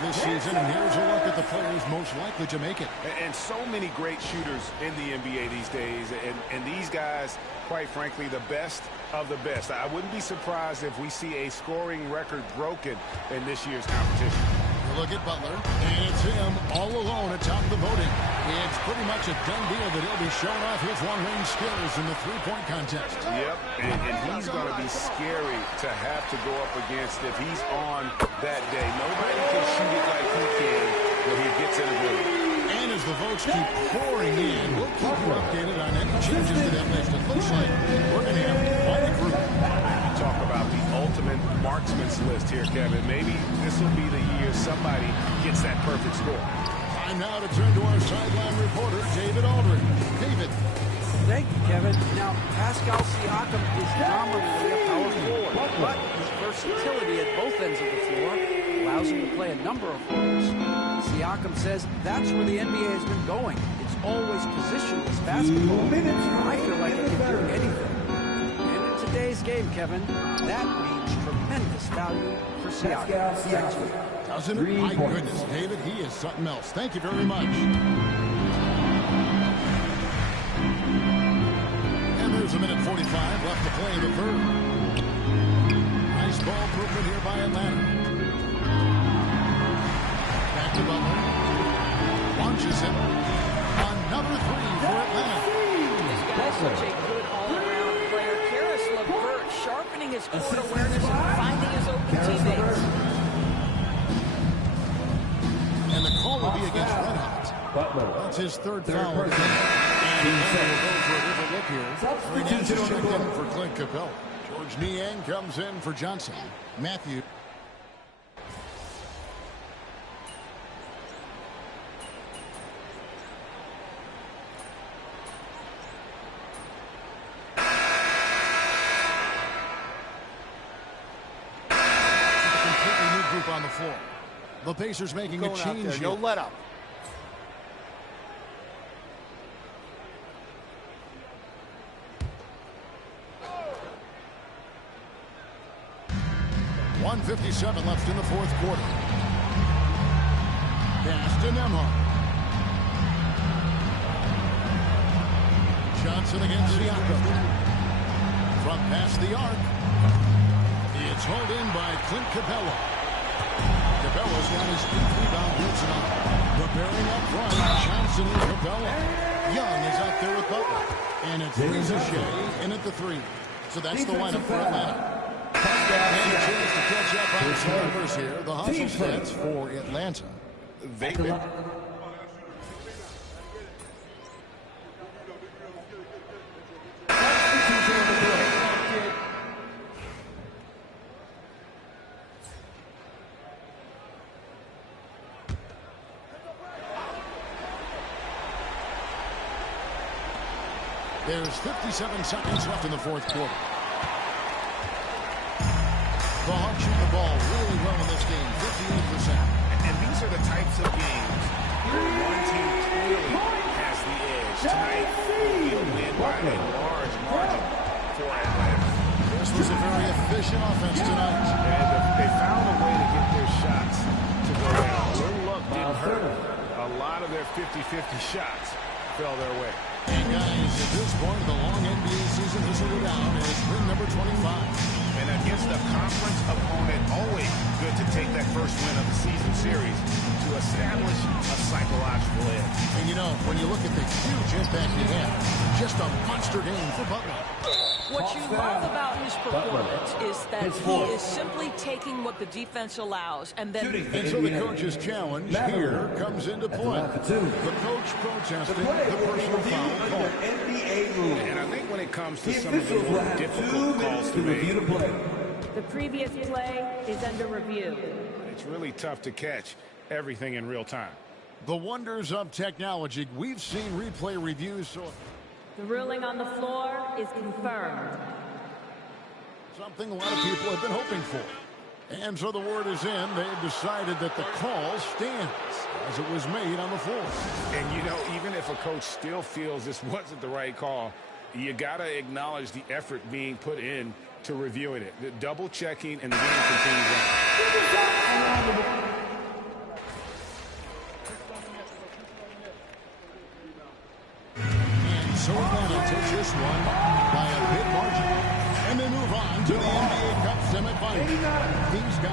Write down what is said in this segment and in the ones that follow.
games this season, and here's a look at the players most likely to make it. And so many great shooters in the NBA these days, and these guys, quite frankly, the best of the best. I wouldn't be surprised if we see a scoring record broken in this year's competition. Look at Butler, and it's him all alone atop the voting. It's pretty much a done deal that he'll be showing off his long-range skills in the three-point contest. Yep, and he's going to be scary to have to go up against if he's on that day. Nobody can shoot it like he can when he gets in a groove. And as the votes keep pouring in, we'll keep you updated on any changes to that list. It looks like we're going to have quite a group. Talk about the ultimate marksman's list here, Kevin. Maybe this will be the year somebody gets that perfect score. Time now to turn to our sideline reporter, David Aldridge. David. Thank you, Kevin. Now, Pascal Siakam is nominally a power forward, but his versatility at both ends of the floor allows him to play a number of roles. Siakam says that's where the NBA has been going. It's always positionless basketball. I feel like he can do anything. Today's game, Kevin, that means tremendous value for Siakam. Doesn't it? My goodness, David, he is something else. Thank you very much. And there's a minute 45 left to play in the third. Nice ball movement here by Atlanta. Back to Butler. Launches it. Another three for Atlanta. This guy's such a good all-around player. Sharpening his court awareness and finding his open teammates. And the call will be against Red Hot. That's his third foul. And we'll go for a different look here. Hernandez checked in for Clint Capella. George Niang comes in for Johnson. Matthew. On the floor. The Pacers making a change here. No let up. .157 left in the fourth quarter. Pass to Nembhard. Johnson against Siakam. From past the arc. It's hauled in by Clint Capella. Capella's got his 8th rebound here tonight. Preparing up front, Johnson and Capella. Young is out there with Butler. And it's Shea in at the 3. So that's the lineup for Atlanta. And a chance to catch up on some numbers here. The hustle stats for Atlanta. There's 57 seconds left in the fourth quarter. The Hawks shoot the ball really well in this game, 58%. And these are the types of games where one team clearly has the edge. Tonight will be a win by a large margin for Atlanta. This was a very efficient offense tonight. And they found a way to get their shots to go down. A little luck didn't hurt. A lot of their 50-50 shots fell their way. And guys, at this point of the long NBA season, this will go down as win number 25. And against a conference opponent, always good to take that first win of the season series to establish a psychological edge. And you know, when you look at the huge impact he had, just a monster game for Butler. What you love about his performance is that he is simply taking what the defense allows and then... And so the coach's challenge here comes into play. The coach protesting the personal foul call. And I think when it comes to some of the more difficult calls to make, the previous play is under review. It's really tough to catch everything in real time. The wonders of technology. We've seen replay reviews, so... The ruling on the floor is confirmed. Something a lot of people have been hoping for. And so the word is in. They've decided that the call stands as it was made on the floor. And, you know, even if a coach still feels this wasn't the right call, you got to acknowledge the effort being put in to reviewing it. The double checking and the game continues on.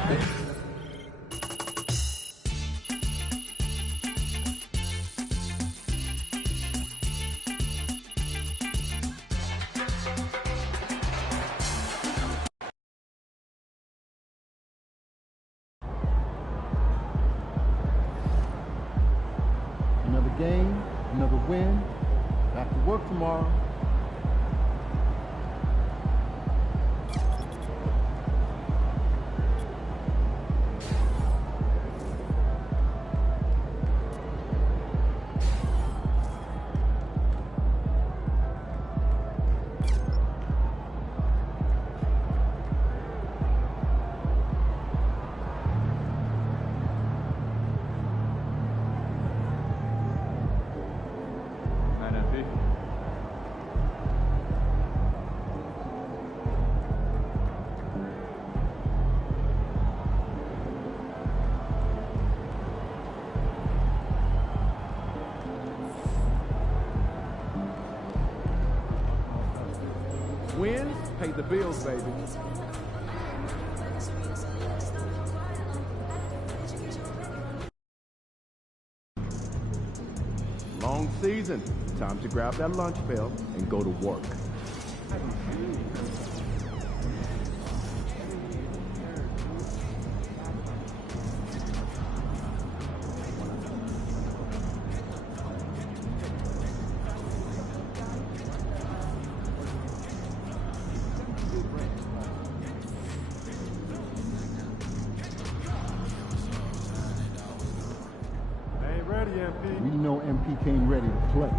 Another game, another win. Back to work tomorrow. Wins pay the bills, baby. Long season. Time to grab that lunch bell and go to work. We know MP came ready to play.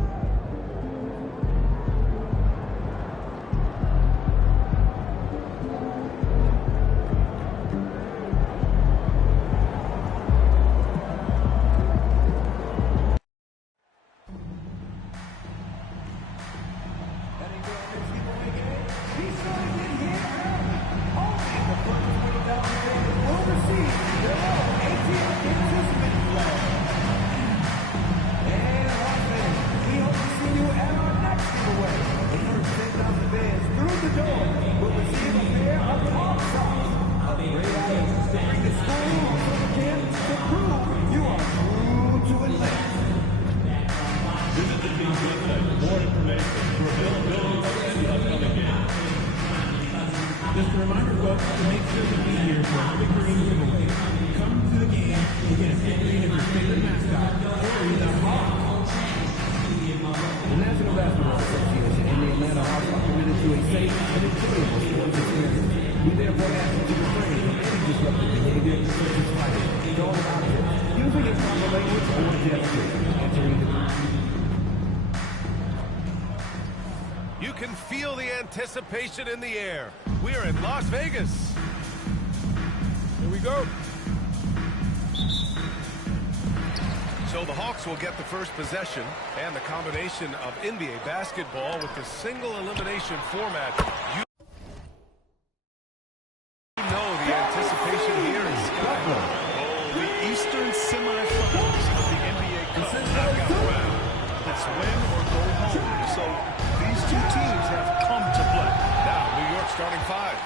Just a reminder, folks, to make sure to be here for our big green giveaway. Come to the game and get a figurine of your favorite mascot, the Hawks. The National Basketball Association and the Atlanta Hawks are committed to a safe and enjoyable sports experience. We therefore ask you to refrain from any disruptive behavior, such as fighting, throwing objects, using improper language, or gestures, entering the You can feel the anticipation in the air. We are in Las Vegas. Here we go. So the Hawks will get the first possession, and the combination of NBA basketball with the single elimination format. You know the anticipation here is sky high. Oh, the Eastern semifinals of the NBA Cup knockout round. It's win or go home. So these two teams have come to play. Now, New York starting five.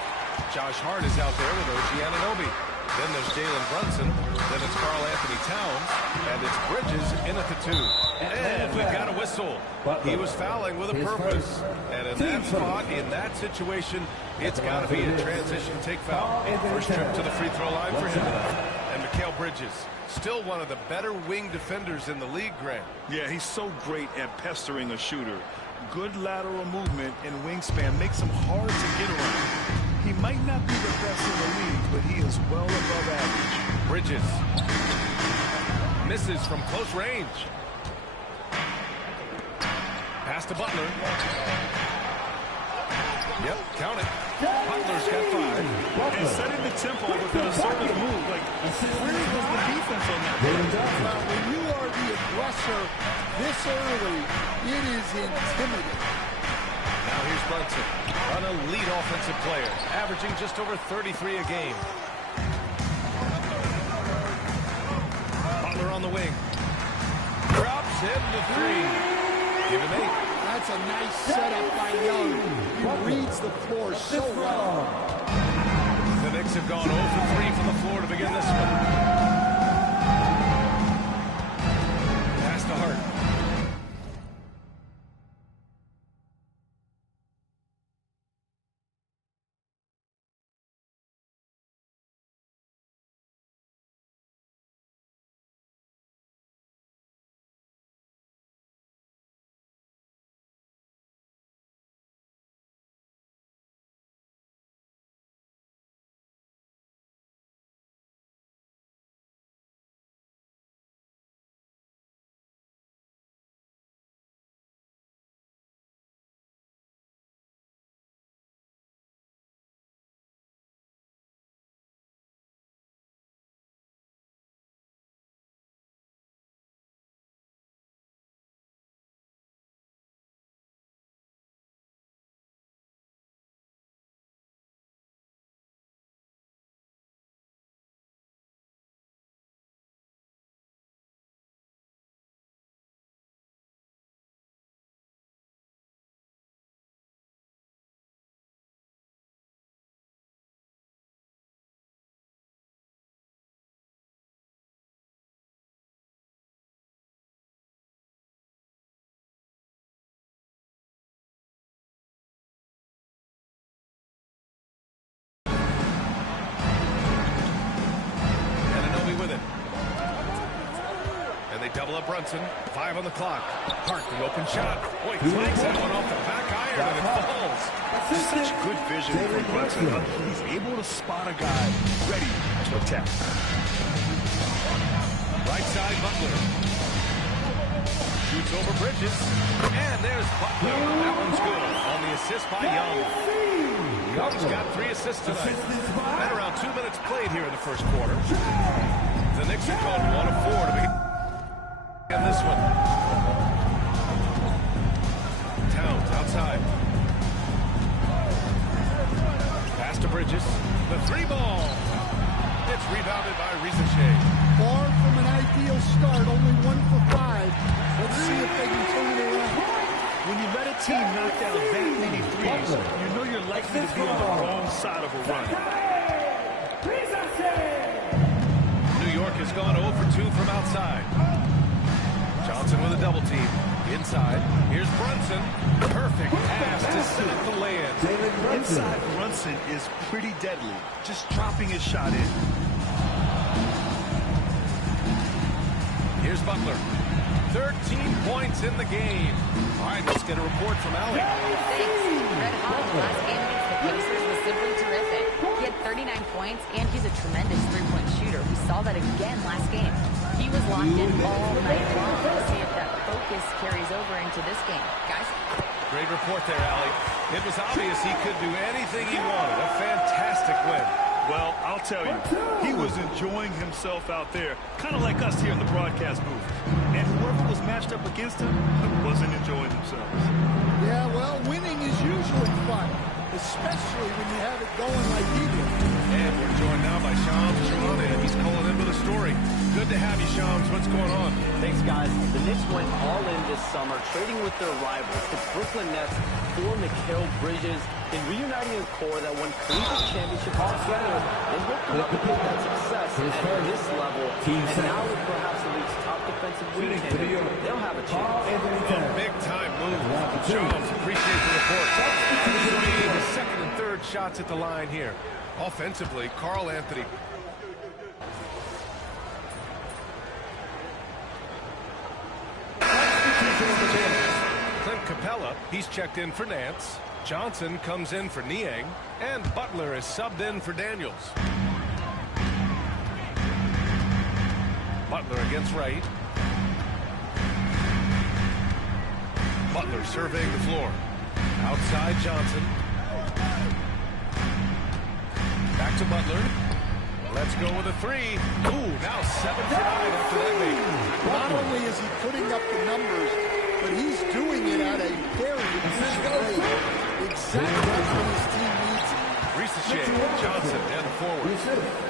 Josh Hart is out there with OG Anunoby. Then there's Jalen Brunson. Then it's Karl Anthony Towns. And it's Bridges in at the two. And we've got a whistle. He was fouling with a purpose. And in that spot, in that situation, it's got to be a transition take foul. First trip to the free throw line for him. And Mikal Bridges, still one of the better wing defenders in the league, Grant. Yeah, he's so great at pestering a shooter. Good lateral movement and wingspan makes him hard to get around. He might not be the best in the league, but he is well above average. Bridges misses from close range. Pass to Butler. Yep, count it. Butler's got five. And setting the tempo with an assertive move. Like, where was the defense on that? Well, when you are the aggressor this early, it is intimidating. Now here's Brunson, an elite offensive player, averaging just over 33 a game. Butler on the wing. Drops in the three. Give him 8. That's a nice setup by Young. He reads the floor so well. The Knicks have gone 0 for 3 from the floor to begin this one. Pass to Hart. With it. And they double up Brunson. 5 on the clock. Hart, the open shot. Boy, flanks that one off the back iron and it falls. Such good vision from Brunson. He's able to spot a guy ready to attack. Right side, Butler. Shoots over Bridges. And there's Butler. That one's good. On the assist by Young. Young's got 3 assists tonight. And around 2 minutes played here in the first quarter. The Knicks have gone 1 of 4 to begin this one. Towns outside. Pass to Bridges. The 3-ball. It's rebounded by Rizachet. Far from an ideal start, only 1 for 5. Let's see if they can turn it around. When you let a team knock down that many threes, you know you're likely to be on the wrong side of a run. New York has gone 0 for 2 from outside. Johnson with a double team. Inside. Here's Brunson. Perfect pass to set the lay-in. Inside Brunson is pretty deadly. Just dropping his shot in. Here's Butler. 13 points in the game. All right, let's get a report from Allie. Thanks. Red Hot last game against the Pacers was simply terrific. He had 39 points, and he's a tremendous three-point shooter. We saw that again last game. He was locked in all night long. We'll see if that focus carries over into this game. Guys? Great report there, Allie. It was obvious he could do anything he wanted. A fantastic win. Well, I'll tell you, he was enjoying himself out there, kind of like us here in the broadcast booth. And whoever was matched up against him wasn't enjoying themselves. Yeah, well, winning is usually fun, especially when you have it going like he did. And we're joined now by Shams Charania, and he's calling in with a story. Good to have you, Shams. What's going on? Thanks, guys. The Knicks went all in this summer, trading with their rivals, the Brooklyn Nets, for Mikal Bridges, and reuniting a core that won collegiate championships together. They hope to replicate that success at this level, and now with perhaps the league's top defensive wing tandem, they'll have a chance. A big-time move. Shams, appreciate the report. The second and third shots at the line here. Offensively, Carl Anthony. Clint Capella, he's checked in for Nance. Johnson comes in for Niang. And Butler is subbed in for Daniels. Butler against Wright. Butler surveying the floor. Outside Johnson. Back to Butler. Let's go with a 3. Ooh, now 7 for 9 after that make. Not only is he putting up the numbers, but he's doing it at a very efficient rate. Exactly when his team needs it. Rizachet, Johnson, and the forward.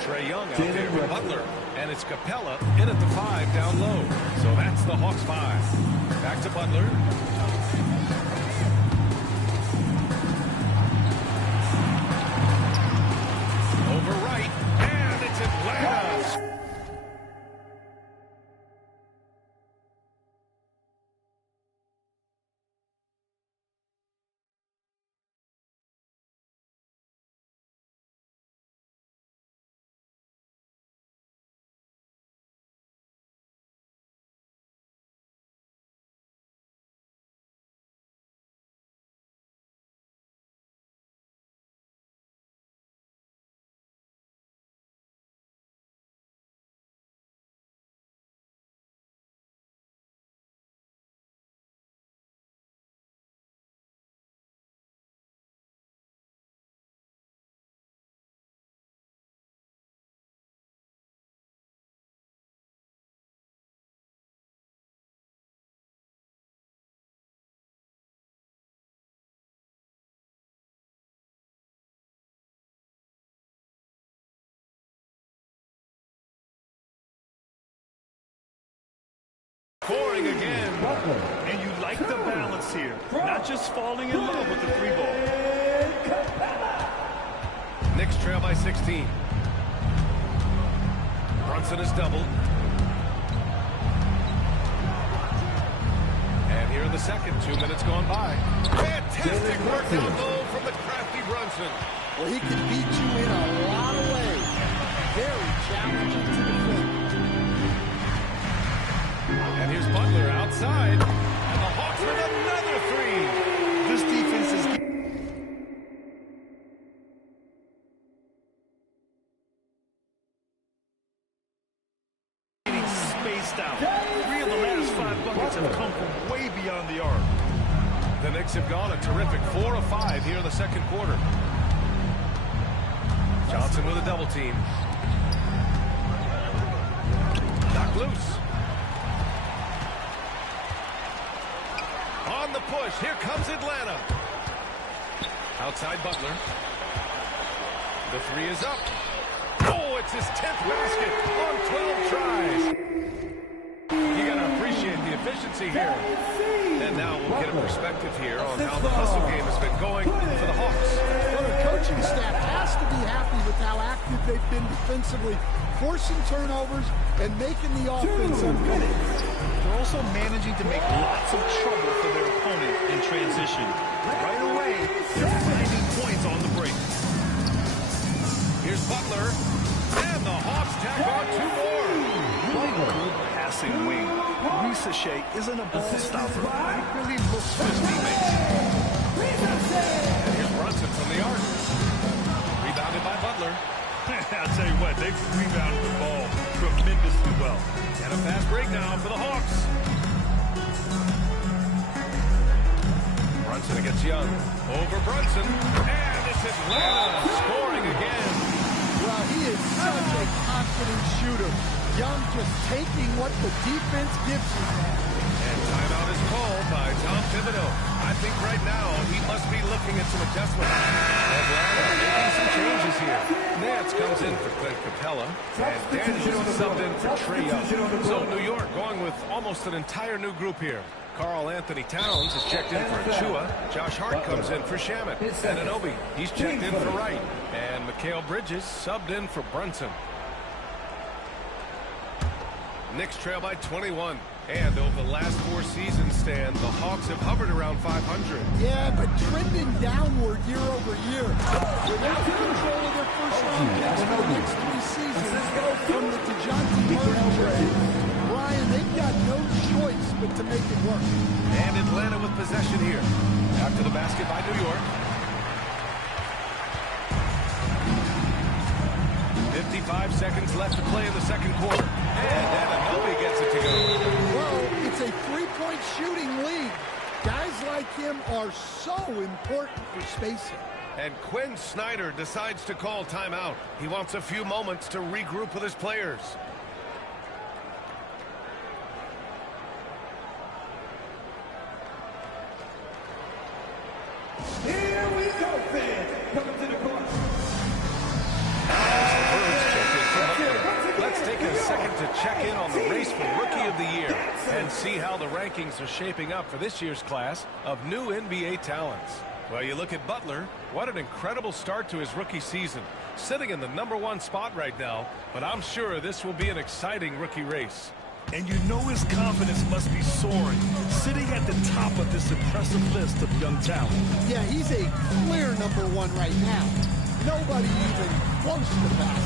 Trae Young out there with Butler. And it's Capella in at the 5 down low. So that's the Hawks 5. Back to Butler. Over Scoring again. And you like the balance here. Not just falling in love with the three ball. Knicks trail by 16. Brunson is doubled. And here in the second, 2 minutes gone by. Fantastic work down low from the crafty Brunson. Well, he can beat you in a lot of ways. Very challenging to defend. And here's Butler outside. And the Hawks with another three. This defense is getting spaced out. 3 of the last 5 buckets have come from way beyond the arc. The Knicks have gone a terrific 4 of 5 here in the second quarter. Johnson with a double team. Knocked loose. On the push, here comes Atlanta. Outside Butler. The three is up. Oh, it's his 10th basket on 12 tries. You got to appreciate the efficiency here. And now we'll get a perspective here on how the hustle game has been going for the Hawks. Well, the coaching staff has to be happy with how active they've been defensively, forcing turnovers and making the offense uncomfortable. They're also managing to make lots of trouble for their opponent in transition. Right away, they're finding points on the break. Here's Butler. And the Hawks tack on 2 more. Really good passing wing. Risachet isn't a ball stopper. He really looks for his teammates. And here's Brunson from the arc. Rebounded by Butler. I'll tell you what, they've rebounded the ball tremendously well. And a fast break now for the Hawks. Brunson against Young. Over Brunson. And it's Atlanta scoring again. Well, he is such a confident shooter. Young just taking what the defense gives him. And timeout is called by Tom Thibodeau. I think right now he must be looking at some adjustments. Atlanta making some changes here. Nance comes in for Clint Capella. And Daniels subbed in for Trae Young. So New York going with almost an entire new group here. Karl Anthony Towns is checked in for Achua. Josh Hart comes in for Shamet. And Anunoby, he's checked in for Wright. And Mikal Bridges subbed in for Brunson. Knicks trail by 21. And over the last 4 seasons, Stan, the Hawks have hovered around 500. Yeah, but trending downward year over year. Without control of their first round picks for the next 3 seasons from the DeJounte Murray trade, Brian, they've got no choice but to make it work. And Atlanta with possession here. After the basket by New York. 55 seconds left to play in the second quarter. And Anunoby gets it to go. Well, it's a 3-point shooting lead. Guys like him are so important for spacing. And Quinn Snyder decides to call timeout. He wants a few moments to regroup with his players. Here we go, fans. Coming to the court. Let's take a second to check in on the race for Rookie of the Year and see how the rankings are shaping up for this year's class of new NBA talents. Well, you look at Butler. What an incredible start to his rookie season. Sitting in the #1 spot right now, but I'm sure this will be an exciting rookie race. And you know his confidence must be soaring, sitting at the top of this impressive list of young talent. Yeah, he's a clear #1 right now. Nobody even close to pass.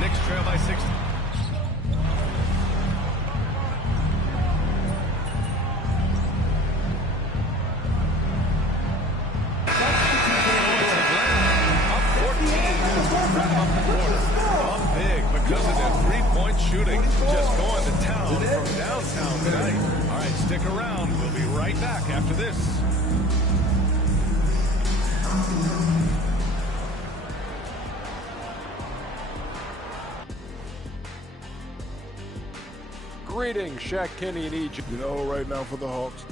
Knicks trail by 60. Up 14. Wrap up the quarter. Up big because of their three-point shooting. Just going to town from downtown tonight. All right, stick around. We'll be right back after this. Greetings, Shaq, Kenny, and Egypt. You know, right now for the Hawks,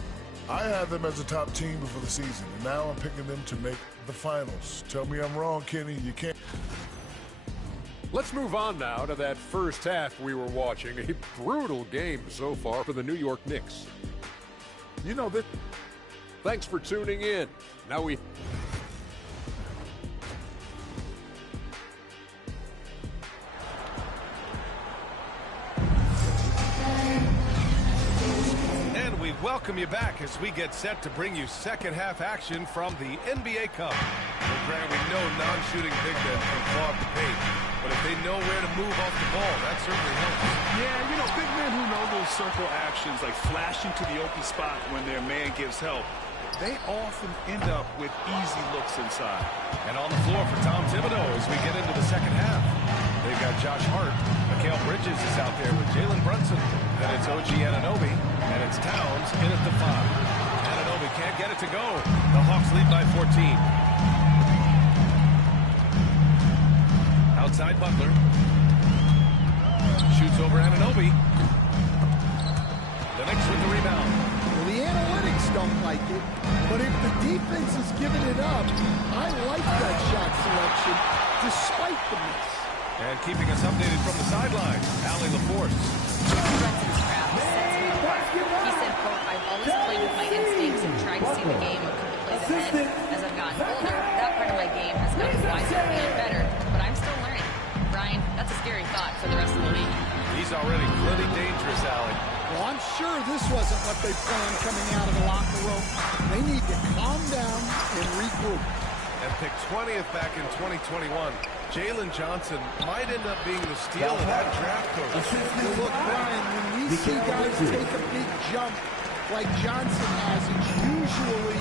I had them as a top team before the season, and now I'm picking them to make the finals. Tell me I'm wrong, Kenny. You can't. Let's move on now to that first half we were watching. A brutal game so far for the New York Knicks. You know that. Thanks for tuning in. Now we... And we welcome you back as we get set to bring you second half action from the NBA Cup. Well, Grant, we know non-shooting big men can clog the paint, but if they know where to move off the ball, that certainly helps. Yeah, you know, big men who know those circle actions, like flashing to the open spot when their man gives help, they often end up with easy looks inside. And on the floor for Tom Thibodeau as we get into the second half. They've got Josh Hart. Mikal Bridges is out there with Jalen Brunson. And it's OG Anunoby. And it's Towns in at the 5. Anunoby can't get it to go. The Hawks lead by 14. Outside Butler. Shoots over Anunoby. The Knicks with the rebound. Well, the analytics don't like it, but if the defense is giving it up, I like that shot selection despite the miss. And keeping us updated from the sideline, Allie LaForce. Brunson's crowd sets him apart. He said, quote, "I've always played with my instincts and tried to see the game a couple plays ahead. As I've gotten older, that part of my game has gotten wiser and better, but I'm still learning." Ryan, that's a scary thought for the rest of the league. He's already plenty dangerous, Allie. Well, I'm sure this wasn't what they planned coming out of the locker room. They need to calm down and regroup. And picked 20th back in 2021. Jalen Johnson might end up being the steal of that draft coach. Well, look, Brian, when we see guys take a big jump like Johnson has, it's usually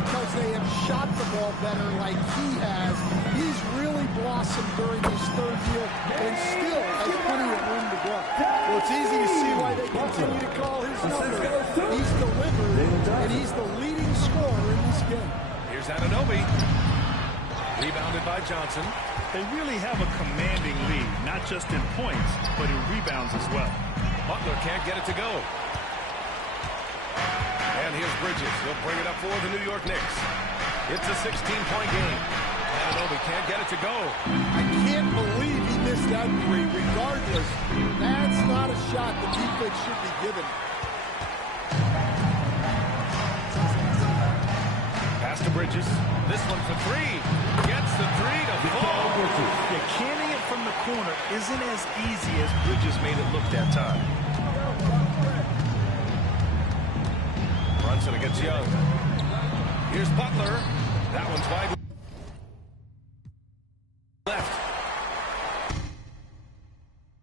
because they have shot the ball better like he has. He's really blossomed during his third year and still has plenty of room to grow. Well, it's easy to see why they continue to call his number. He's delivered, and he's the leading scorer in this game. Here's Anunoby. Rebounded by Johnson. They really have a commanding lead, not just in points, but in rebounds as well. Butler can't get it to go. And here's Bridges. He'll bring it up for the New York Knicks. It's a 16-point game. Anunoby can't get it to go. I can't believe he missed that three. Regardless, that's not a shot the defense should be given. Pass to Bridges. This one for three. Gets the three to fall. Yeah, canning it from the corner isn't as easy as Bridges made it look that time. Brunson against Young. Here's Butler. That one's wide.